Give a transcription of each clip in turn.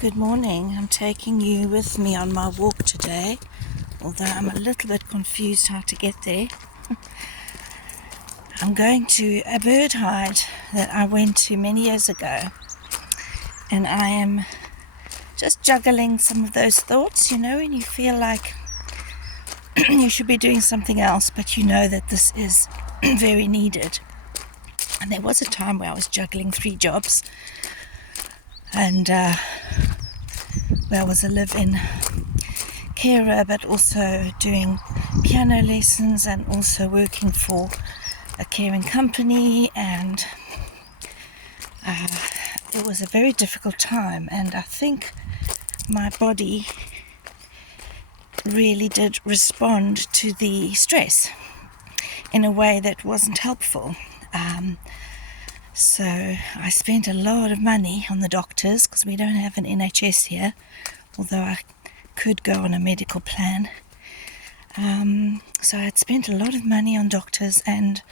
Good morning. I'm taking you with me on my walk today, although I'm a little bit confused how to get there. I'm going to a bird hide that I went to many years ago, and I am just juggling some of those thoughts, when you feel like you should be doing something else, but you know that this is very needed. And there was a time where I was juggling 3 jobs, and where I was a live-in carer, but also doing piano lessons and also working for a caring company, and it was a very difficult time, and I think my body really did respond to the stress in a way that wasn't helpful. So I spent a lot of money on the doctors because we don't have an NHS here, although I could go on a medical plan. So I had spent a lot of money on doctors and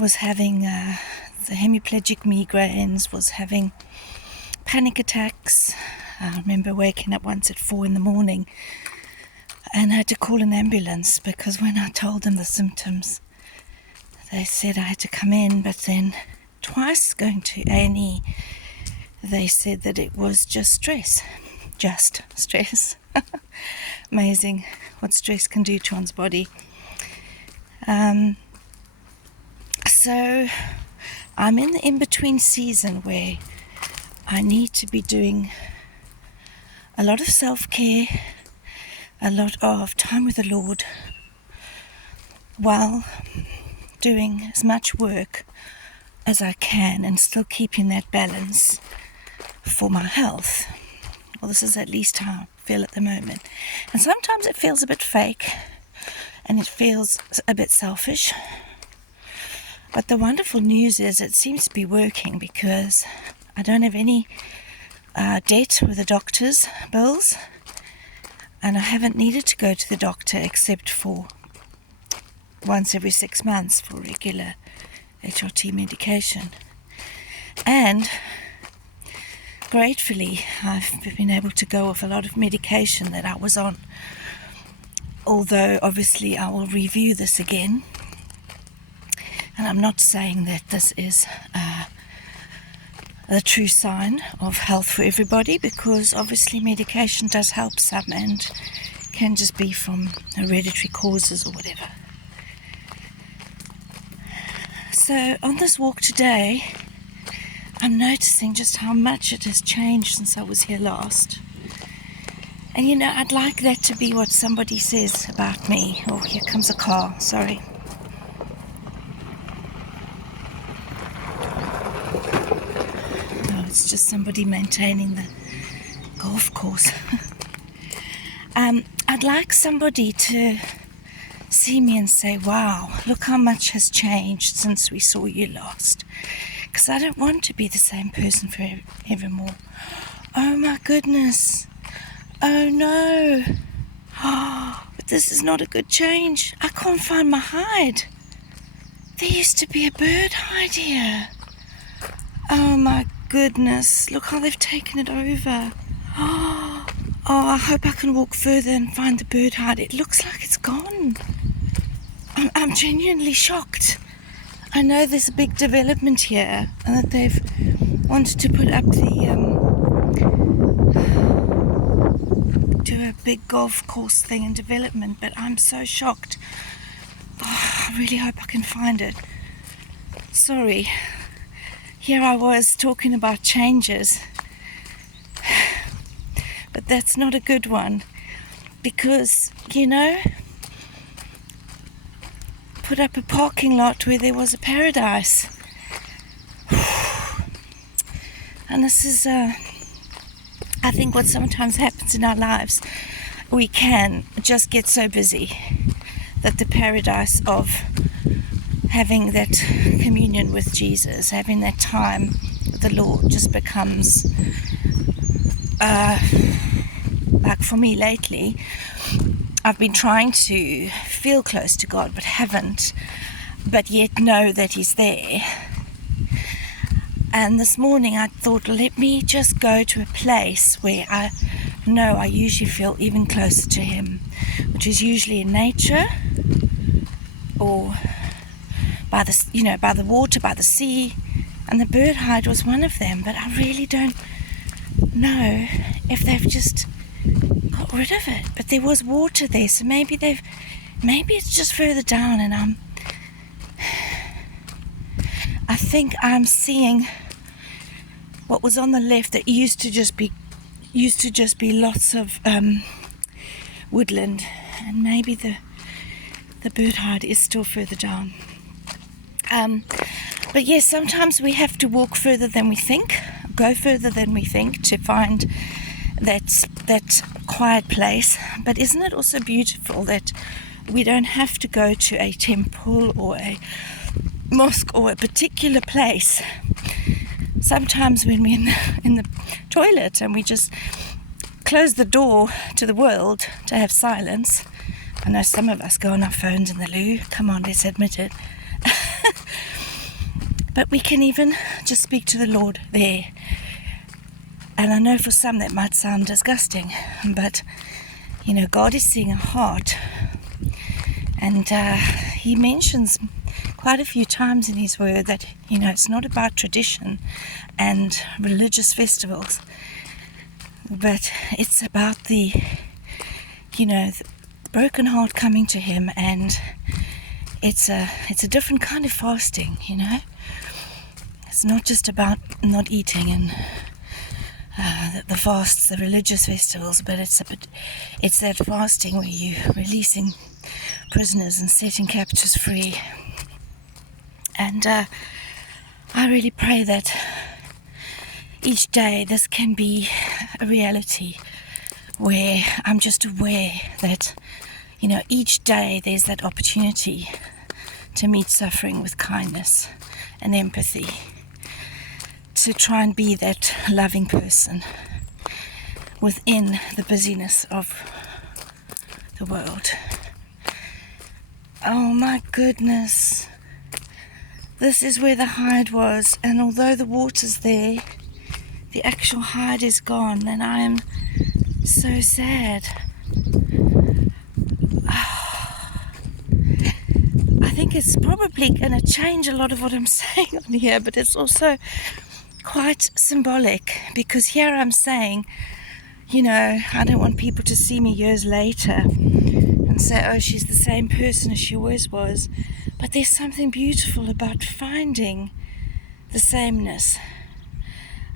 was having the hemiplegic migraines, was having panic attacks. I remember waking up once at 4 a.m. and I had to call an ambulance because when I told them the symptoms, they said I had to come in, but then twice going to A&E, they said that it was just stress. Amazing what stress can do to one's body. So I'm in the in-between season where I need to be doing a lot of self-care, a lot of time with the Lord, while doing as much work as I can and still keeping that balance for my health. Well, this is at least how I feel at the moment. And sometimes it feels a bit fake and it feels a bit selfish. But the wonderful news is it seems to be working because I don't have any debt with the doctor's bills, and I haven't needed to go to the doctor except for once every 6 months for regular HRT medication. And gratefully, I've been able to go off a lot of medication that I was on, although obviously I will review this again. And I'm not saying that this is the true sign of health for everybody, because obviously medication does help some and can just be from hereditary causes or whatever. So on this walk today, I'm noticing just how much it has changed since I was here last. And I'd like that to be what somebody says about me. Oh, here comes a car, sorry. No, it's just somebody maintaining the golf course. I'd like somebody to see me and say, wow, look how much has changed since we saw you last. Because I don't want to be the same person forevermore. Oh my goodness. Oh no. But this is not a good change. I can't find my hide. There used to be a bird hide here. Oh my goodness. Look how they've taken it over. Oh, I hope I can walk further and find the bird hide. It looks like it's gone. I'm genuinely shocked. I know there's a big development here and that they've wanted to put up do a big golf course thing in development, but I'm so shocked. Oh, I really hope I can find it. Sorry. Here I was talking about changes, but that's not a good one because, put up a parking lot where there was a paradise. And this is, I think, what sometimes happens in our lives. We can just get so busy that the paradise of having that communion with Jesus, having that time with the Lord, just becomes, like for me lately, I've been trying to feel close to God, but haven't, but yet know that He's there. And this morning I thought, let me just go to a place where I know I usually feel even closer to him, which is usually in nature or by the water, by the sea. And the bird hide was one of them, but I really don't know if they've just got rid of it. But there was water there, so maybe it's just further down, and I think I'm seeing what was on the left that used to just be lots of woodland, and maybe the bird hide is still further down. But yes, sometimes we have to walk further than we think, go further than we think to find that quiet place. But isn't it also beautiful that we don't have to go to a temple or a mosque or a particular place? Sometimes when we're in the toilet and we just close the door to the world to have silence. I know some of us go on our phones in the loo. Come on, let's admit it. But we can even just speak to the Lord there. And I know for some that might sound disgusting, but God is seeing a heart. And he mentions quite a few times in his word that it's not about tradition and religious festivals, but it's about the broken heart coming to him. And it's a different kind of fasting. It's not just about not eating and the fasts, the religious festivals, but it's that fasting where you're releasing prisoners and setting captives free. And I really pray that each day this can be a reality where I'm just aware that each day there's that opportunity to meet suffering with kindness and empathy, to try and be that loving person within the busyness of the world. Oh my goodness, this is where the hide was, and although the water's there, the actual hide is gone, and I am so sad. I think it's probably going to change a lot of what I'm saying on here, but it's also quite symbolic, because here I'm saying, I don't want people to see me years later and say, oh, she's the same person as she always was. But there's something beautiful about finding the sameness.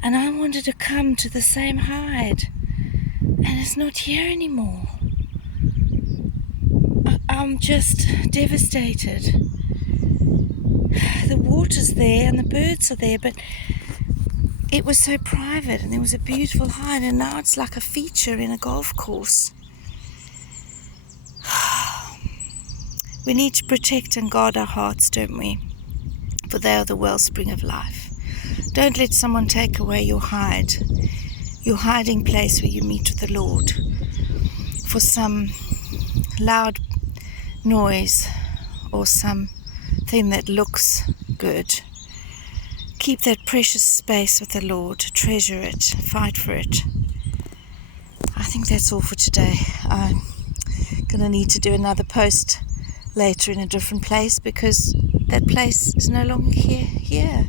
And I wanted to come to the same hide, and it's not here anymore. I'm just devastated. The water's there and the birds are there, but it was so private, and there was a beautiful hide, and now it's like a feature in a golf course. We need to protect and guard our hearts, don't we? For they are the wellspring of life. Don't let someone take away your hiding place where you meet with the Lord, for some loud noise or something that looks good. Keep that precious space with the Lord, treasure it, fight for it. I think that's all for today. I'm going to need to do another post later in a different place, because that place is no longer here.